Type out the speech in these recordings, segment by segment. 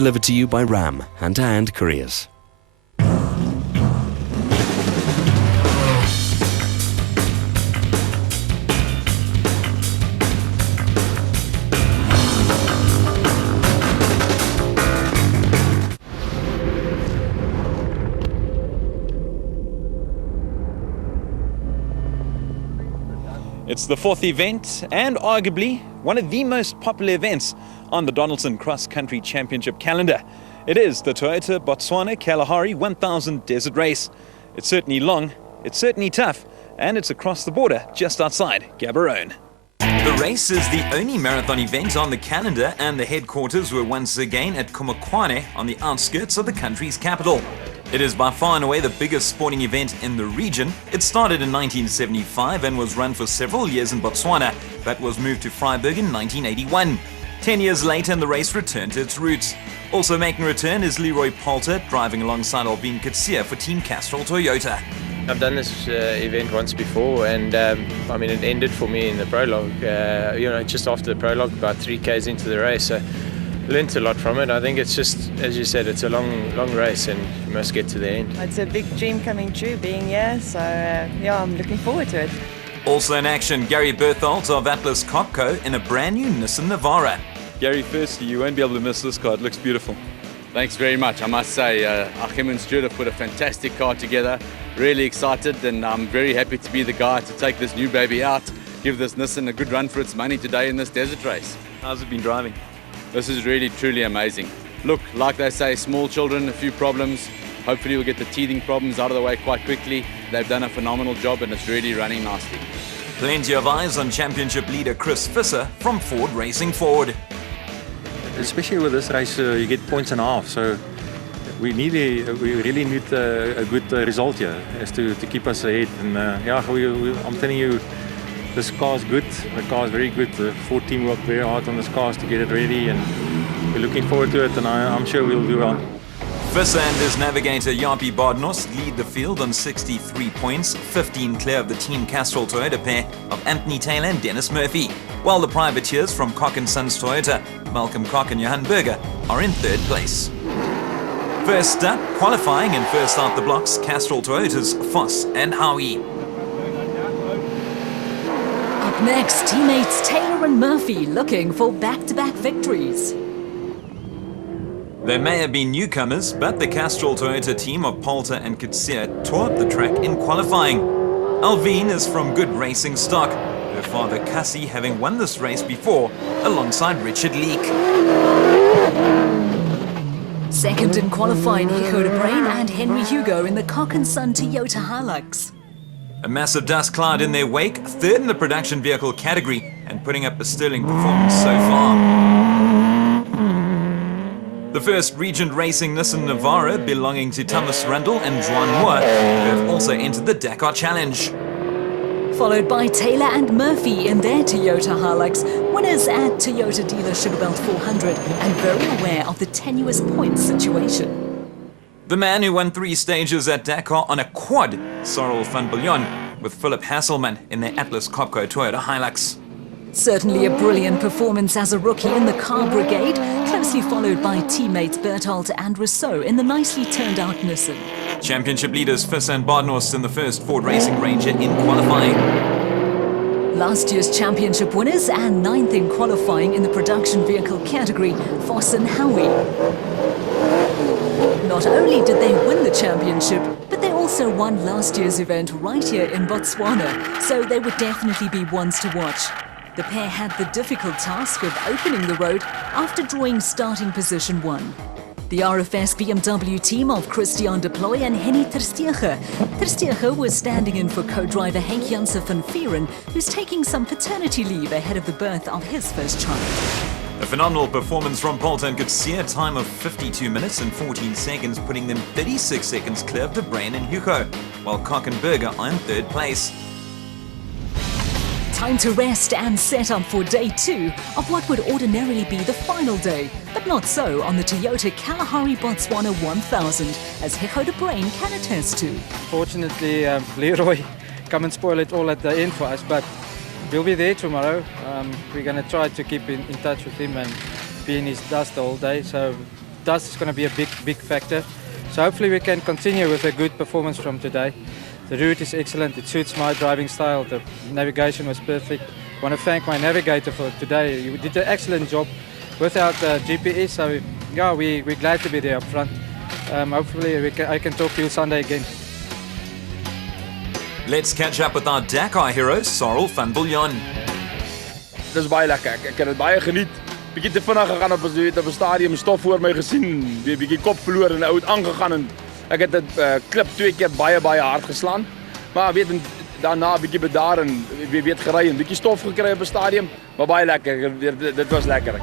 Delivered to you by Ram, hand-to-hand couriers. It's the fourth event and arguably one of the most popular events on the Donaldson Cross Country Championship calendar. It is the Toyota Botswana Kalahari 1000 Desert Race. It's certainly long, it's certainly tough, and it's across the border just outside Gaborone. The race is the only marathon event on the calendar, and the headquarters were once again at Komokwane on the outskirts of the country's capital. It is by far and away the biggest sporting event in the region. It started in 1975 and was run for several years in Botswana, but was moved to Freiburg in 1981. 10 years later, and the race returned to its roots. Also making a return is Leroy Poulter, driving alongside Alvin Coetzee for Team Castrol Toyota. I've done this event once before, and I mean, it ended for me in the prologue, just after the prologue, about 3 Ks into the race. So learned a lot from it. I think it's just, as you said, it's a long race and you must get to the end. It's a big dream coming true being here, so yeah, I'm looking forward to it. Also in action, Gary Berthold of Atlas Copco in a brand new Nissan Navara. Gary, firstly, you won't be able to miss this car. It looks beautiful. Thanks very much. I must say, Achim and Stuart have put a fantastic car together. Really excited, and I'm very happy to be the guy to take this new baby out, give this Nissan a good run for its money today in this desert race. How's it been driving? This is really, truly amazing. Look, like they say, small children, a few problems. Hopefully we'll get the teething problems out of the way quite quickly. They've done a phenomenal job and it's really running nicely. Plenty of eyes on championship leader Chris Visser from Ford Racing Forward. Especially with this race, you get points and a half, so we really need a good result here as to keep us ahead. And I'm telling you, this car is good. The car is very good. The Ford team worked very hard on this car to get it ready, and we're looking forward to it, and I'm sure we'll do well. Visser and his navigator Jaapie Badenhorst lead the field on 63 points, 15 clear of the Team Castrol Toyota pair of Anthony Taylor and Dennis Murphy, while the privateers from Koch & Sons Toyota, Malcolm Koch and Johan Berger, are in third place. First up, qualifying and first out the blocks, Castrol Toyota's Foss and Howie. Up next, teammates Taylor and Murphy looking for back-to-back victories. There may have been newcomers, but the Castrol Toyota team of Poulter and Coetzee tore up the track in qualifying. Alvin is from good racing stock, her father Cassie having won this race before alongside Richard Leek. Second in qualifying, Hijo de Brain and Henry Hugo in the Koch & Son Toyota Hilux. A massive dust cloud in their wake, third in the production vehicle category and putting up a sterling performance so far. The first Regent Racing Nissan Navara belonging to Thomas Rundle and Juan Moore, who have also entered the Dakar Challenge. Followed by Taylor and Murphy in their Toyota Hilux, winners at Toyota dealer Sugarbelt 400 and very aware of the tenuous points situation. The man who won 3 stages at Dakar on a quad, Sorrel van Biljon, with Philip Hasselman in their Atlas Copco Toyota Hilux. Certainly a brilliant performance as a rookie in the car brigade, closely followed by teammates Berthold and Rousseau in the nicely turned out Nissan. Championship leaders Visser and Badenhorst in the first Ford Racing Ranger in qualifying. Last year's championship winners and 9th in qualifying in the production vehicle category, Foss and Howie. Not only did they win the championship, but they also won last year's event right here in Botswana, so they would definitely be ones to watch. The pair had the difficult task of opening the road after drawing starting position 1. The RFS BMW team of Christian Deploy and Henny Terstegen. Terstegen was standing in for co-driver Henk Janssen van Vieren, who's taking some paternity leave ahead of the birth of his first child. A phenomenal performance from Poulter and Coetzee, a time of 52 minutes and 14 seconds, putting them 36 seconds clear of De Brain and Hugo, while Koch and Berger are in third place. Time to rest and set up for day 2 of what would ordinarily be the final day, but not so on the Toyota Kalahari Botswana 1000, as Hijo de Brain can attest to. Fortunately, Leroy come and spoil it all at the end for us, but we'll be there tomorrow. We're going to try to keep in touch with him and be in his dust the whole day, so dust is going to be a big factor. So hopefully we can continue with a good performance from today. The route is excellent, it suits my driving style, the navigation was perfect. I want to thank my navigator for today. You did an excellent job without GPS, so yeah, we're glad to be there up front. Hopefully I can talk to you Sunday again. Let's catch up with our Dakar hero, Sorrel van Biljon. Dit is baie lekker. Ek het dit baie geniet. Bietjie te vinnig gegaan op 'n stadium, stof voor my gesien, weer bietjie kop verloor en oud aangegaan en ek het dit klip 2 keer baie hard geslaan. Maar weet daarna bietjie bedaar en weet gery en bietjie stof gekry op 'n stadium, maar baie lekker. Dit was lekker.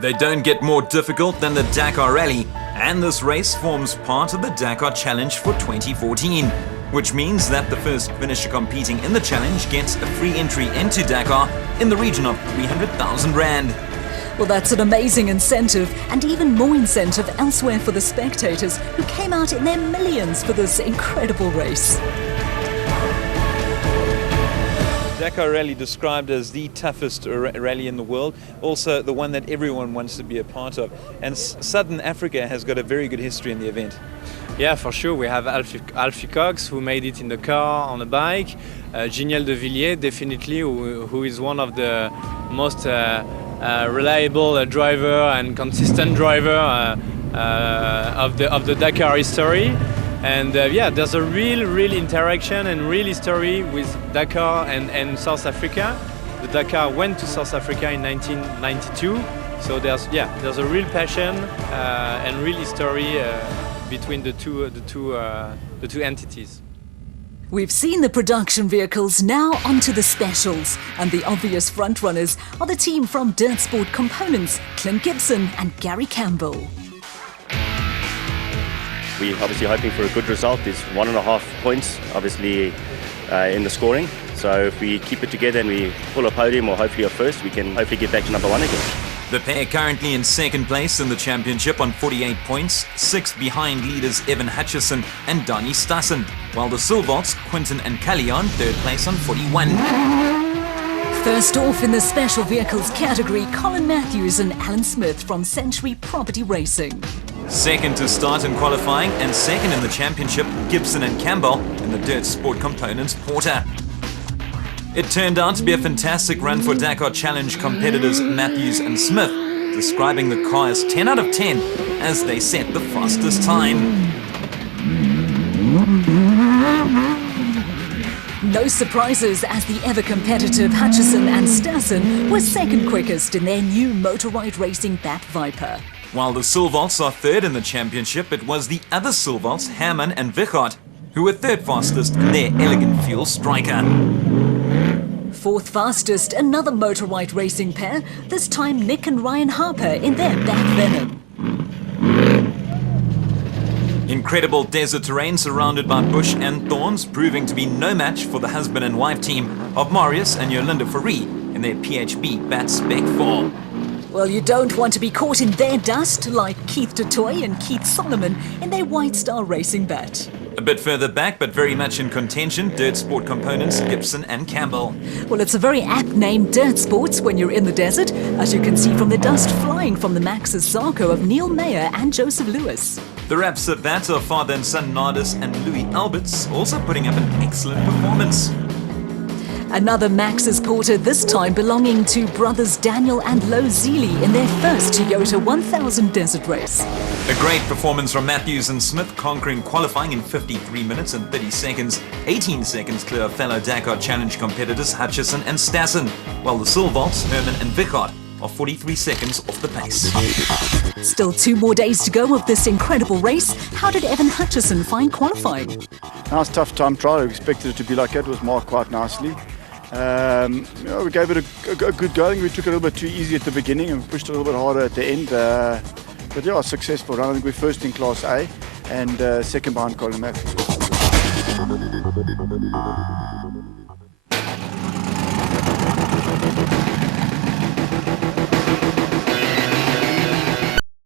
They don't get more difficult than the Dakar Rally, and this race forms part of the Dakar Challenge for 2014, which means that the first finisher competing in the challenge gets a free entry into Dakar in the region of 300,000 Rand. Well, that's an amazing incentive, and even more incentive elsewhere for the spectators who came out in their millions for this incredible race. Dakar Rally described as the toughest rally in the world, also the one that everyone wants to be a part of. And Southern Africa has got a very good history in the event. Yeah, for sure. We have Alfie Cox, who made it in the car, on a bike. Giniel de Villiers, definitely, who is one of the most reliable driver and consistent driver of the Dakar history. And yeah, there's a real interaction and real history with Dakar and South Africa. The Dakar went to South Africa in 1992, so there's a real passion and real history between the two entities. We've seen the production vehicles, now onto the specials, and the obvious frontrunners are the team from Dirt Sport Components, Clint Gibson and Gary Campbell. We're obviously hoping for a good result. There's 1.5 points, obviously, in the scoring. So if we keep it together and we pull a podium or hopefully a first, we can hopefully get back to number 1 again. The pair currently in second place in the championship on 48 points, 6 behind leaders Evan Hutchison and Donnie Stassen, while the Silverts, Quinton and Callion, third place on 41. First off in the special vehicles category, Colin Matthews and Alan Smith from Century Property Racing. Second to start in qualifying and second in the championship, Gibson and Campbell in the Dirt Sport Components Porter. It turned out to be a fantastic run for Dakar Challenge competitors Matthews and Smith, describing the car as 10 out of 10 as they set the fastest time. No surprises as the ever-competitive Hutchison and Stassen were second quickest in their new Motorride Racing Bat Viper. While the Silverts are third in the championship, it was the other Silverts, Herman and Vichard, who were third fastest in their Elegant Fuel Striker. Fourth fastest, another Motorride Racing pair, this time Nick and Ryan Harper in their Bat Venom. Incredible desert terrain surrounded by bush and thorns, proving to be no match for the husband and wife team of Marius and Yolinda Fourie in their PHB Bat Spec 4. Well, you don't want to be caught in their dust like Keith Dutoy and Keith Solomon in their White Star Racing Bat. A bit further back, but very much in contention, Dirt Sport Components, Gibson and Campbell. Well, it's a very apt name, Dirt Sports, when you're in the desert, as you can see from the dust flying from the Maxus Zarco of Neil Mayer and Joseph Lewis. The raps at that are father and son Nardis and Louis Alberts, also putting up an excellent performance. Another Maxus Porter, this time belonging to brothers Daniel and Lo Zealy in their first Toyota 1000 Desert Race. A great performance from Matthews and Smith, conquering qualifying in 53 minutes and 30 seconds, 18 seconds clear of fellow Dakar Challenge competitors Hutchison and Stassen, while the Silverts, Herman and Vichard are 43 seconds off the pace. Still 2 more days to go of this incredible race. How did Evan Hutchison find qualifying? Nice tough time trial. I expected it to be like that. It was marked quite nicely. We gave it a good going. We took it a little bit too easy at the beginning and pushed a little bit harder at the end. But yeah, successful run. I think we're first in Class A and second behind Colin Matthews.